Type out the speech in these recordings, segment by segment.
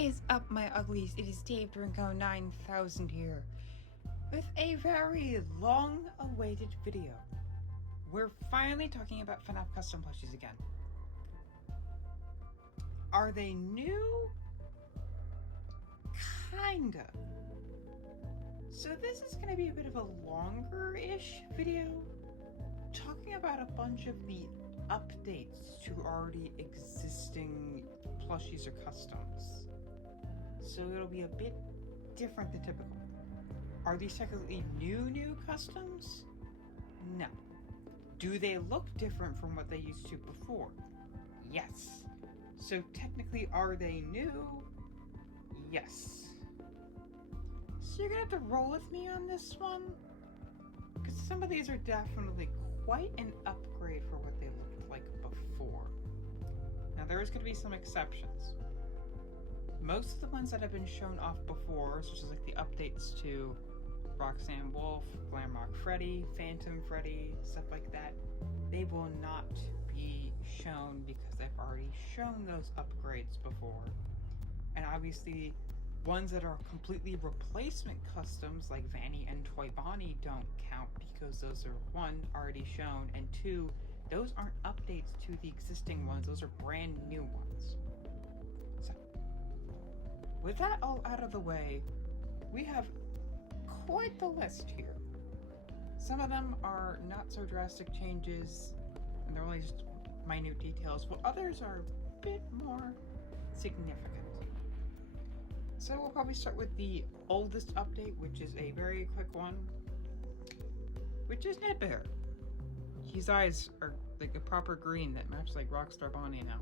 is up, my uglies? It is Dave Drinko 9000 here with a very long-awaited video. We're finally talking about Fnaf custom plushies again. Are they new? Kinda. So this is going to be a bit of a longer-ish video, talking about a bunch of the updates to already existing plushies or customs. So it'll be a bit different than typical. Are these technically new customs? No. Do they look different from what they used to before? Yes. So technically, are they new? Yes. So you're gonna have to roll with me on this one, because some of these are definitely quite an upgrade for what they looked like before. Now there is going to be some exceptions. Most of the ones that have been shown off before, such as like the updates to Roxanne Wolf, Glamrock Freddy, Funtime Freddy, stuff like that, they will not be shown because they've already shown those upgrades before. And obviously, ones that are completely replacement customs like Vanny and Toy Bonnie don't count because those are, one, already shown, and two, those aren't updates to the existing ones, those are brand new ones. So, with that all out of the way, we have quite the list here. Some of them are not so drastic changes, and they're only just minute details, while others are a bit more significant. So we'll probably start with the oldest update, which is a very quick one, which is Nedbear. His eyes are like a proper green that match like Rockstar Bonnie now.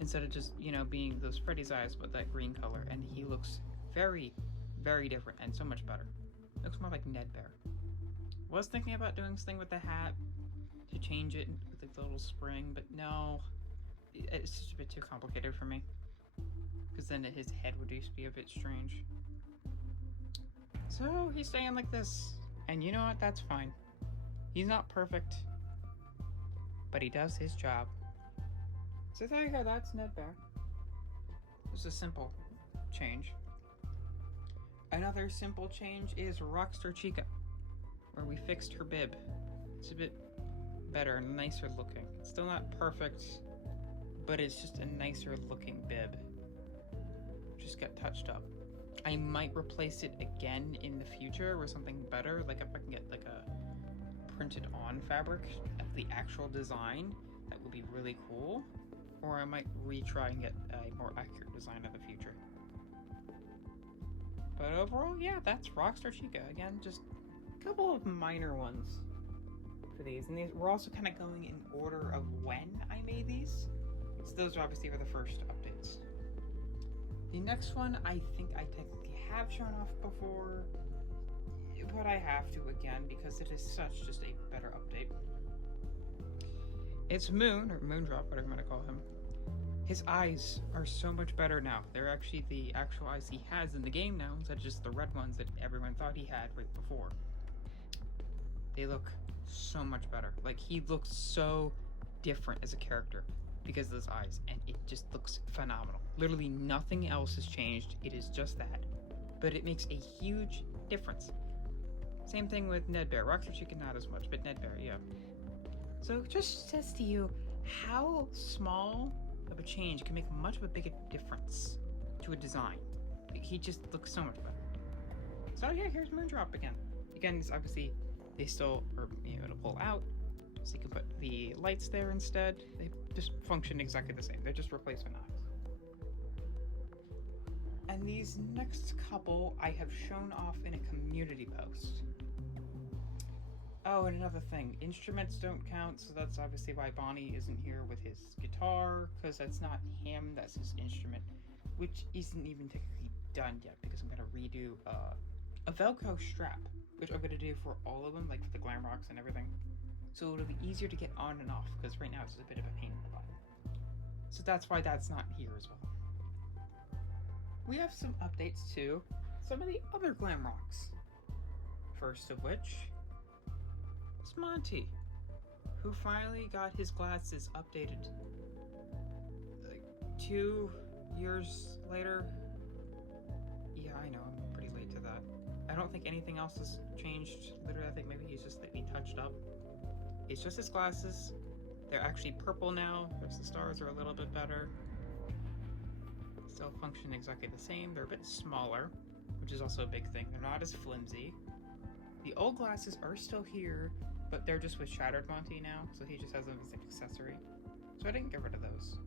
Instead of just, being those Freddy's eyes, but that green color. And he looks very, very different and so much better. Looks more like Nedbear. Was thinking about doing something with the hat to change it with like the little spring, but no. It's just a bit too complicated for me. Because then his head would just be a bit strange. So he's staying like this. And you know what? That's fine. He's not perfect. But he does his job. So there you go. That's Nedbear. Just a simple change. Another simple change is Rockstar Chica, where we fixed her bib. It's a bit better and nicer looking. It's still not perfect, but it's just a nicer looking bib. Just got touched up. I might replace it again in the future with something better, like if I can get like a printed on fabric of the actual design, that would be really cool. Or I might retry and get a more accurate design in the future. But overall, yeah, that's Rockstar Chica. Again, just a couple of minor ones for these. And these we're also kind of going in order of when I made these. So those obviously were the first updates. The next one, I think I technically have shown off before, but I have to again because it is such just a better update. It's Moondrop, whatever I'm going to call him. His eyes are so much better now. They're actually the actual eyes he has in the game now, instead of just the red ones that everyone thought he had right before. They look so much better. Like, he looks so different as a character because of those eyes, and it just looks phenomenal. Literally nothing else has changed. It is just that, but it makes a huge difference. Same thing with Nedbear. Rockstar Chica not as much, but Nedbear, yeah. So it just says to you how small of a change can make much of a bigger difference to a design. He just looks so much better. So yeah, here's Moondrop again. Again, it's obviously they still are able to pull out, so you can put the lights there instead. They just function exactly the same. They're just replacement eyes. And these next couple I have shown off in a community post. Oh, and another thing, instruments don't count, so that's obviously why Bonnie isn't here with his guitar, because that's not him, that's his instrument, which isn't even technically done yet, because I'm going to redo a Velcro strap, which I'm going to do for all of them, like for the Glamrocks and everything, so it'll be easier to get on and off, because right now it's a bit of a pain in the butt. So that's why that's not here as well. We have some updates to some of the other Glamrocks. First of which is Monty, who finally got his glasses updated to years later. Yeah, I know, I'm pretty late to that. I don't think anything else has changed. Literally, I think maybe he's just slightly touched up. It's just his glasses. They're actually purple now. The stars are a little bit better. Still function exactly the same. They're a bit smaller, which is also a big thing. They're not as flimsy. The old glasses are still here, but they're just with Shattered Monty now, so he just has them as an accessory. So I didn't get rid of those.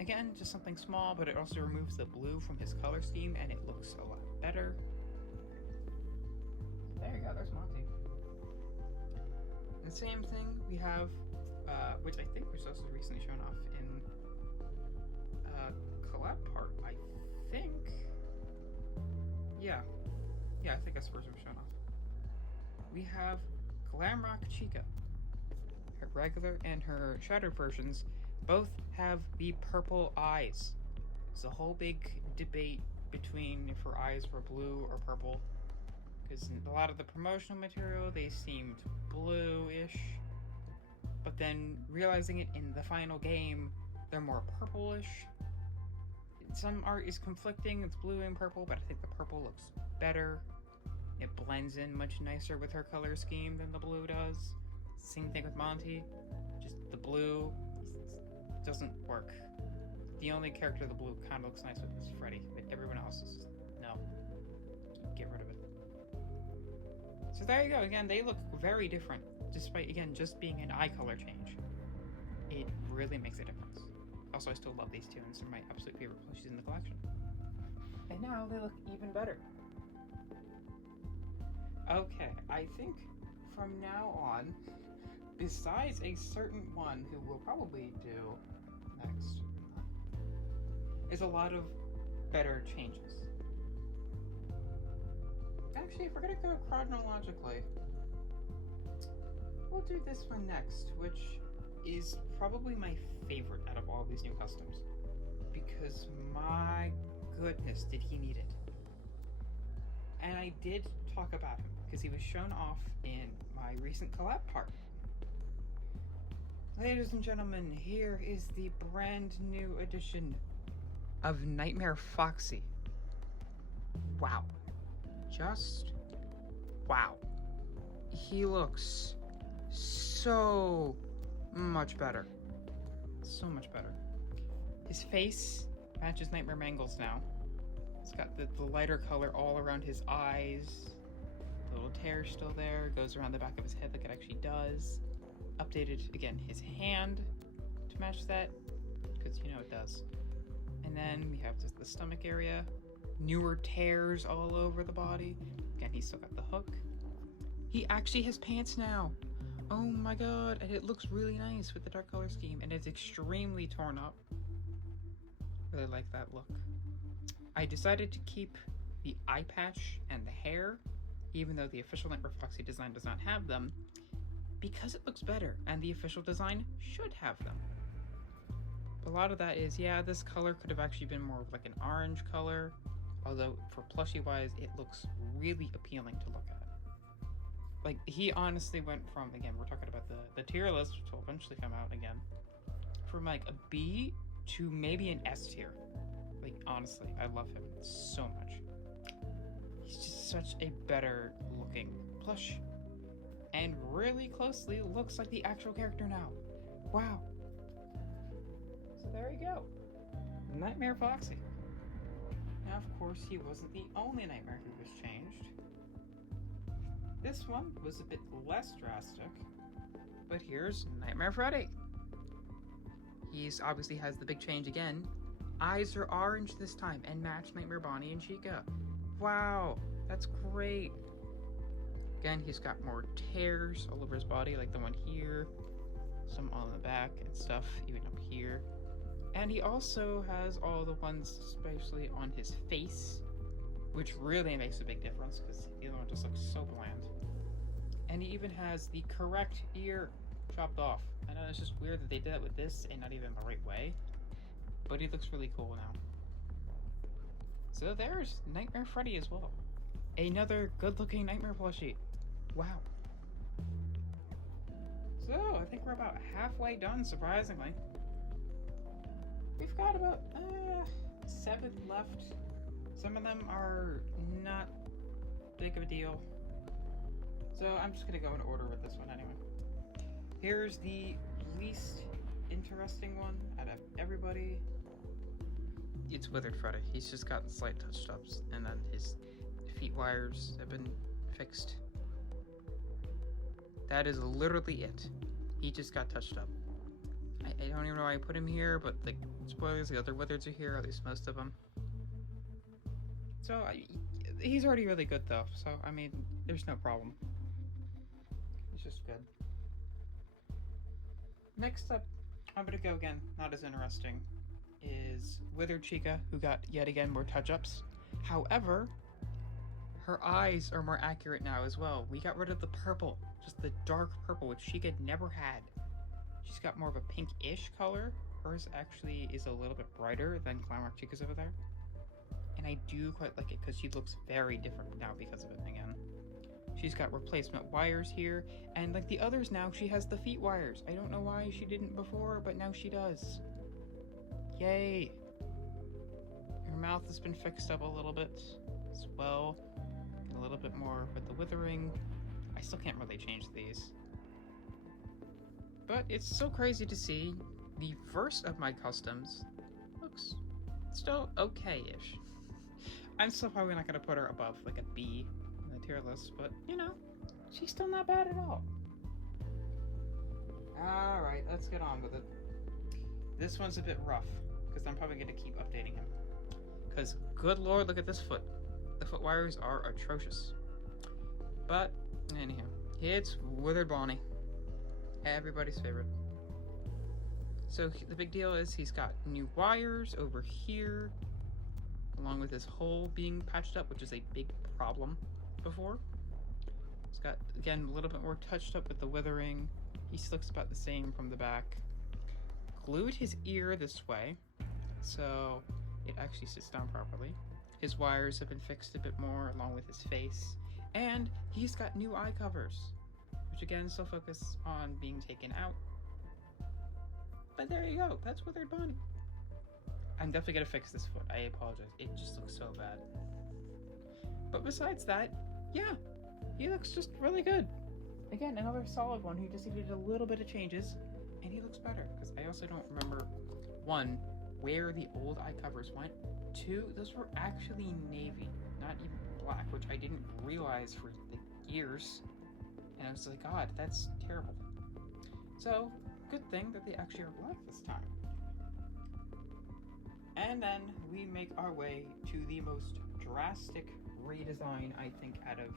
Again, just something small, but it also removes the blue from his color scheme, and it looks a lot better. There you go, there's Monty. And same thing, we have, which I think was also recently shown off in collab part, I think. Yeah, I think that's first was shown off. We have Glamrock Chica. Her regular and her shattered versions both have the purple eyes. It's a whole big debate between if her eyes were blue or purple, because in a lot of the promotional material they seemed blue-ish, but then realizing it in the final game they're more purplish. Some art is conflicting, it's blue and purple, but I think the purple looks better. It blends in much nicer with her color scheme than the blue does. Same thing with Monty, just the blue doesn't work. The only character the blue kind of looks nice with is Freddy, but everyone else is no. Get rid of it. So there you go. Again, they look very different, despite again just being an eye color change. It really makes a difference. Also, I still love these two, and they're my absolute favorite plushies in the collection. And now they look even better. Okay, I think from now on, besides a certain one who we'll probably do next, is a lot of better changes. Actually, if we're gonna go chronologically, we'll do this one next, which is probably my favorite out of all these new customs, because my goodness did he need it. And I did talk about him because he was shown off in my recent collab part. Ladies and gentlemen, here is the brand new edition of Nightmare Foxy. Wow. Just wow. He looks so much better. So much better. His face matches Nightmare Mangle's now. It's got the lighter color all around his eyes. The little tear still there. Goes around the back of his head like it actually does. Updated, again, his hand to match that, because you know it does. And then we have just the stomach area. Newer tears all over the body. Again, he's still got the hook. He actually has pants now. Oh my god, and it looks really nice with the dark color scheme, and it's extremely torn up. Really like that look. I decided to keep the eye patch and the hair, even though the official Nightmare Foxy design does not have them, because it looks better, and the official design should have them. A lot of that is, yeah, this color could have actually been more of like an orange color, although for plushie wise, it looks really appealing to look at. Like, he honestly went from, again, we're talking about the tier list, which will eventually come out again, from like a B to maybe an S tier. Like, honestly, I love him so much. He's just such a better looking plush. And really closely looks like the actual character now. Wow. So there you go. Nightmare Foxy. Now, of course, he wasn't the only Nightmare who was changed. This one was a bit less drastic, but here's Nightmare Freddy. He's obviously has the big change again. Eyes are orange this time and match Nightmare Bonnie and Chica. Wow, that's great. Again, he's got more tears all over his body, like the one here, some on the back and stuff, even up here. And he also has all the ones, especially on his face, which really makes a big difference because the other one just looks so bland. And he even has the correct ear chopped off. I know it's just weird that they did that with this and not even the right way, but he looks really cool now. So there's Nightmare Freddy as well. Another good-looking Nightmare plushie. Wow. So I think we're about halfway done, surprisingly. We've got about 7 left. Some of them are not big of a deal. So I'm just gonna go in order with this one anyway. Here's the least interesting one out of everybody. It's Withered Freddy. He's just gotten slight touch-ups, and then his feet wires have been fixed. That is literally it. He just got touched up. I don't even know why I put him here, but like, spoilers, the other Withers are here, at least most of them. So he's already really good though, so I mean, there's no problem. He's just good. Next up, I'm gonna go again, not as interesting, is Withered Chica, who got yet again more touch-ups. However, her eyes are more accurate now as well. We got rid of the purple, just the dark purple, which Chica never had. She's got more of a pink-ish color. Hers actually is a little bit brighter than Glamrock Chica's over there. And I do quite like it because she looks very different now because of it again. She's got replacement wires here, and like the others now, she has the feet wires. I don't know why she didn't before, but now she does. Yay! Her mouth has been fixed up a little bit as well. A little bit more with the withering. I still can't really change these. But it's so crazy to see the first of my customs looks still okay-ish. I'm still probably not going to put her above like a B in the tier list, but you know, she's still not bad at all. Alright, let's get on with it. This one's a bit rough, because I'm probably going to keep updating him. Because, good lord, look at this foot. The foot wires are atrocious. But, anyhow, it's Withered Bonnie. Everybody's favorite. So the big deal is he's got new wires over here, along with his hole being patched up, which is a big problem before. He's got, again, a little bit more touched up with the withering. He looks about the same from the back. Glued his ear this way, so it actually sits down properly. His wires have been fixed a bit more, along with his face. And he's got new eye covers, which again still focus on being taken out. But there you go, that's Withered Bonnie. I'm definitely gonna fix this foot, I apologize, it just looks so bad. But besides that, yeah, he looks just really good. Again, another solid one, he just needed a little bit of changes, and he looks better, because I also don't remember, one, where the old eye covers went. Two, those were actually navy, not even black, which I didn't realize for like years. And I was like, God, that's terrible. So, good thing that they actually are black this time. And then we make our way to the most drastic redesign, I think, out of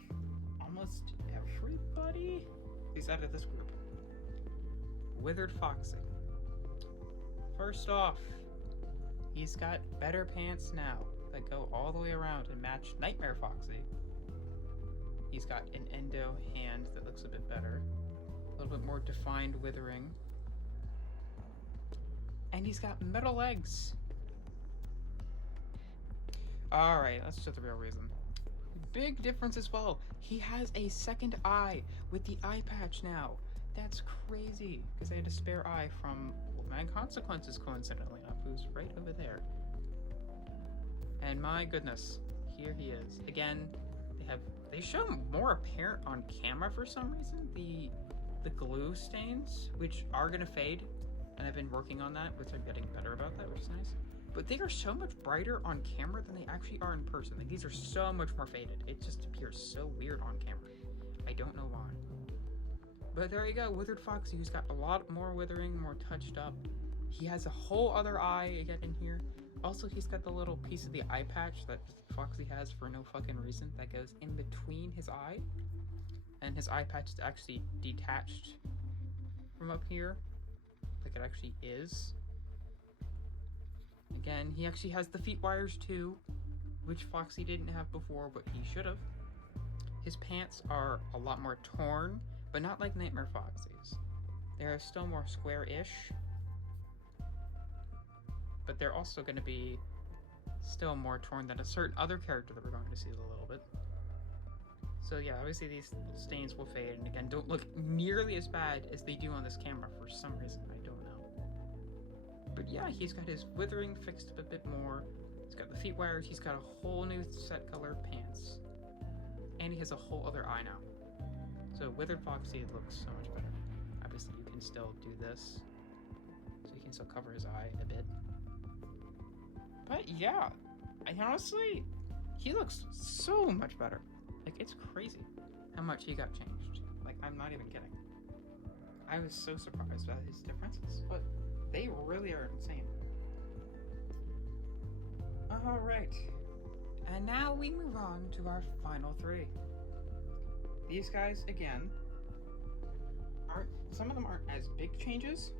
almost everybody. At least out of this group. Withered Foxy. First off, he's got better pants now that go all the way around and match Nightmare Foxy. He's got an endo hand that looks a bit better. A little bit more defined withering. And he's got metal legs. Alright, that's just the real reason. Big difference as well. He has a second eye with the eye patch now. That's crazy, because I had a spare eye from Man Consequences, coincidentally enough, who's right over there. And my goodness, here he is. Again, they show him more apparent on camera for some reason. The glue stains, which are gonna fade, and I've been working on that, which I'm getting better about that, which is nice. But they are so much brighter on camera than they actually are in person. Like, these are so much more faded. It just appears so weird on camera. I don't know why. But there you go, Withered Foxy, who's got a lot more withering, more touched up. He has a whole other eye again in here. Also, he's got the little piece of the eye patch that Foxy has for no fucking reason that goes in between his eye. And his eye patch is actually detached from up here, like it actually is. Again, he actually has the feet wires too, which Foxy didn't have before, but he should have. His pants are a lot more torn, but not like Nightmare Foxy's. They're still more square-ish, but they're also going to be still more torn than a certain other character that we're going to see a little bit. So yeah, obviously these stains will fade, and again, don't look nearly as bad as they do on this camera for some reason. I don't know. But yeah, he's got his withering fixed up a bit more. He's got the feet wired. He's got a whole new set color pants. And he has a whole other eye now. So Withered Foxy, it looks so much better. Obviously, you can still do this. So you can still cover his eye a bit. But yeah, honestly, he looks so much better. Like, it's crazy how much he got changed. Like, I'm not even kidding. I was so surprised by his differences, but they really are insane. Alright, and now we move on to our final three. These guys, again, some of them aren't as big changes,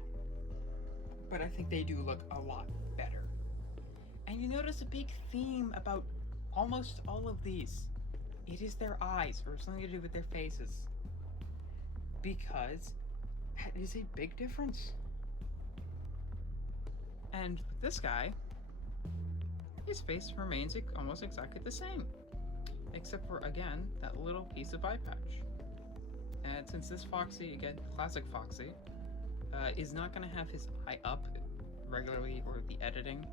but I think they do look a lot better. And you notice a big theme about almost all of these. It is their eyes, or something to do with their faces. Because that is a big difference. And with this guy, his face remains almost exactly the same. Except for, again, that little piece of eye patch. And since this Foxy, again, classic Foxy, is not going to have his eye up regularly or the editing,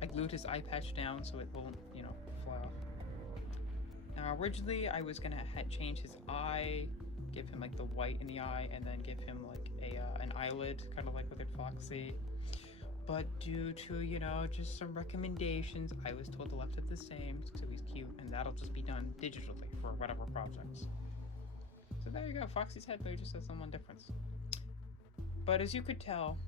I glued his eye patch down so it won't, fly off. Now, originally, I was going to change his eye, give him, like, the white in the eye, and then give him, like, an eyelid, kind of like Withered Foxy. But due to, just some recommendations, I was told to left it the same, so he's cute, and that'll just be done digitally for whatever projects. So there you go, Foxy's head though just has one difference. But as you could tell,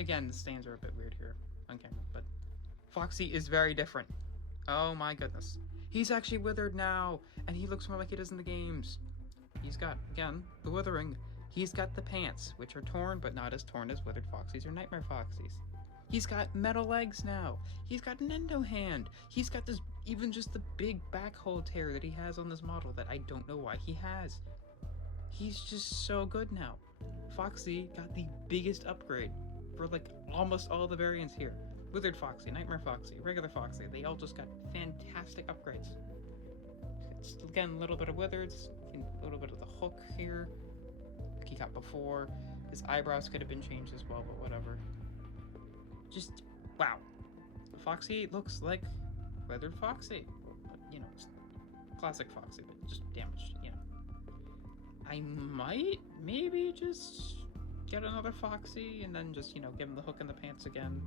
again, the stains are a bit weird here on camera, but Foxy is very different. Oh my goodness. He's actually withered now, and he looks more like he does in the games. He's got, again, the withering. He's got the pants, which are torn, but not as torn as Withered Foxy's or Nightmare Foxy's. He's got metal legs now. He's got an endo hand. He's got this, even just the big back hole tear that he has on this model that I don't know why he has. He's just so good now. Foxy got the biggest upgrade for like almost all the variants here. Withered Foxy, Nightmare Foxy, regular Foxy, they all just got fantastic upgrades. It's, again, a little bit of withers, a little bit of the hook here. He got before. His eyebrows could have been changed as well, but whatever. Just, wow. Foxy looks like Withered Foxy. But, it's classic Foxy, but just damaged, I might, maybe just get another Foxy and then just, give him the hook in the pants again.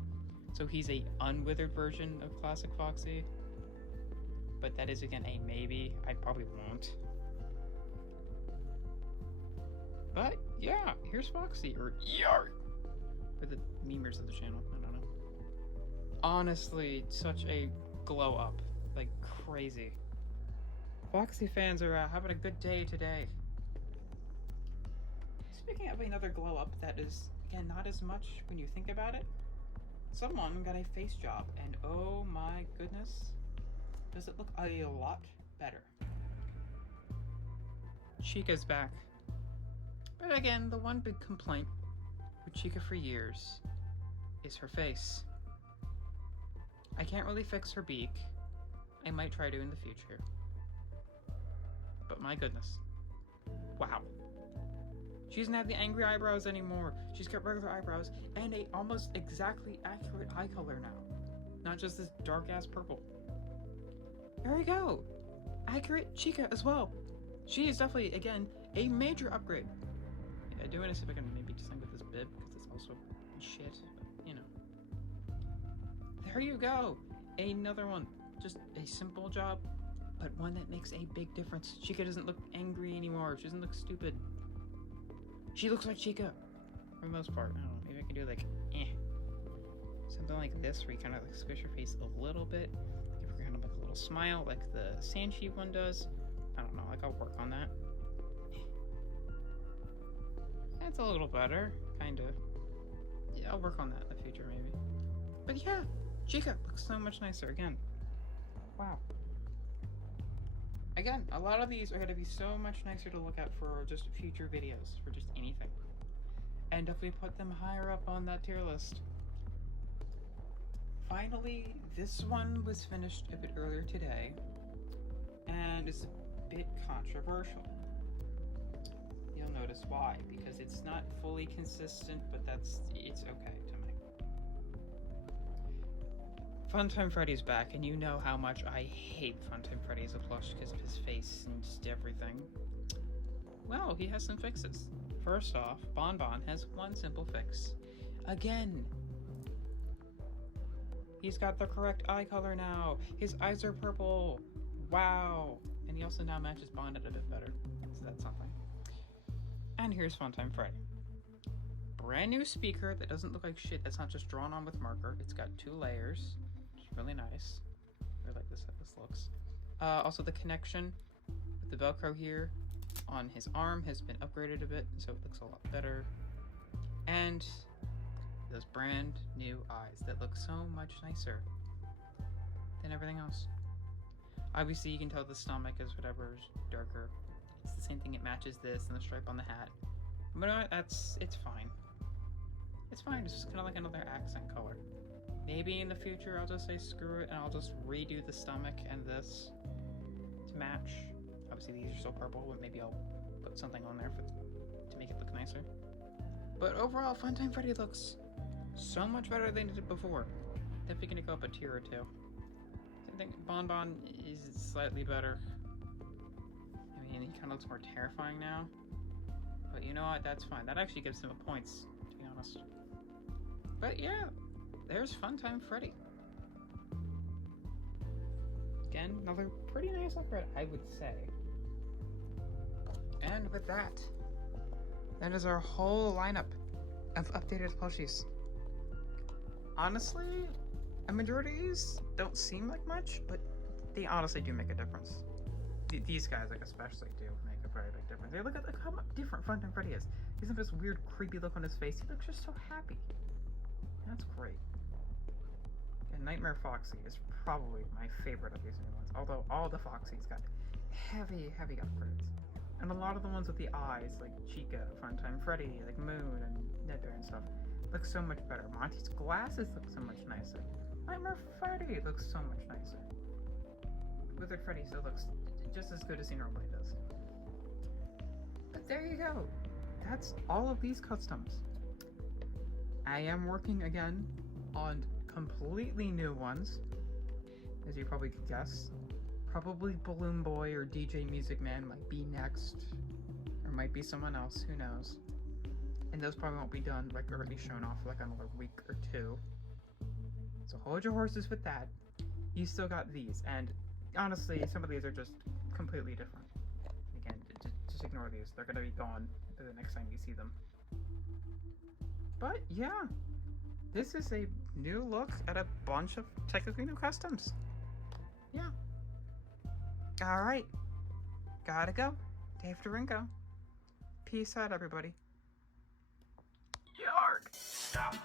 So he's a unwithered version of classic Foxy. But that is, again, a maybe. I probably won't. But yeah, here's Foxy, or Yark, for the memers of the channel. I don't know. Honestly, such a glow up, like crazy. Foxy fans are having a good day today. Speaking of another glow up that is, again, not as much when you think about it, someone got a face job, and oh my goodness, does it look a lot better. Chica's back. But again, the one big complaint with Chica for years is her face. I can't really fix her beak. I might try to in the future. But my goodness. Wow. She doesn't have the angry eyebrows anymore. She's got regular eyebrows and a almost exactly accurate eye color now. Not just this dark ass purple. There we go. Accurate Chica as well. She is definitely, again, a major upgrade. I do want to see if I can maybe design with this bib, because it's also shit, but, There you go! Another one. Just a simple job, but one that makes a big difference. Chica doesn't look angry anymore. She doesn't look stupid. She looks like Chica, for the most part. I don't know, maybe I can do like, something like this, where you kind of like squish your face a little bit. Give her kind of like a little smile, like the Sanchi one does. I don't know, like I'll work on that. That's a little better, kind of. Yeah, I'll work on that in the future, maybe. But yeah, Chica looks so much nicer again. Wow. Again, a lot of these are going to be so much nicer to look at for just future videos, for just anything. And definitely put them higher up on that tier list. Finally, this one was finished a bit earlier today, and it's a bit controversial. you'll notice why, because it's not fully consistent, but it's okay to me. Funtime Freddy's back, and you know how much I hate Funtime Freddy as a plush because of his face and just everything. Well, he has some fixes. First off, Bon Bon has one simple fix. Again! He's got the correct eye color now! His eyes are purple! Wow! And he also now matches Bonnet a bit better, so that's something. And here's Funtime Freddy. Brand new speaker that doesn't look like shit, that's not just drawn on with marker. It's got 2 layers, which is really nice. I like this how this looks. Also the connection with the Velcro here on his arm has been upgraded a bit, so it looks a lot better. And those brand new eyes that look so much nicer than everything else. Obviously, you can tell the stomach is whatever's darker. It's the same thing, it matches this and the stripe on the hat. But you know what? It's fine. It's fine, it's just kind of like another accent color. Maybe in the future I'll just say screw it and I'll just redo the stomach and this to match. Obviously these are still purple, but maybe I'll put something on there to make it look nicer. But overall, Funtime Freddy looks so much better than it did before. Definitely gonna go up a tier or 2. I think Bon Bon is slightly better. I mean, he kind of looks more terrifying now. But you know what? That's fine. That actually gives him points, to be honest. But yeah, there's Funtime Freddy. Again, another pretty nice upgrade, I would say. And with that, that is our whole lineup of updated plushies. Honestly, a majority of these don't seem like much, but they honestly do make a difference. These guys, like, especially do make a very big difference. Look how different Funtime Freddy is. He doesn't have this weird, creepy look on his face. He looks just so happy. That's great. And Nightmare Foxy is probably my favorite of these new ones. Although all the Foxys got heavy, heavy upgrades. And a lot of the ones with the eyes, like Chica, Funtime Freddy, like Moon and Nether and stuff, look so much better. Monty's glasses look so much nicer. Nightmare Freddy looks so much nicer. Withered Freddy still looks just as good as he normally does. But there you go. That's all of these customs. I am working again on completely new ones, as you probably could guess. Probably Balloon Boy or DJ Music Man might be next, or might be someone else, who knows. And those probably won't be done regularly shown off for like another week or 2. So hold your horses with that. You still got these, and honestly, some of these are just completely different. Again, just ignore these. They're gonna be gone the next time you see them. But yeah, this is a new look at a bunch of technically new customs. Yeah. Alright. Gotta go. Dave Doringo. Peace out, everybody. Yarg! Stop.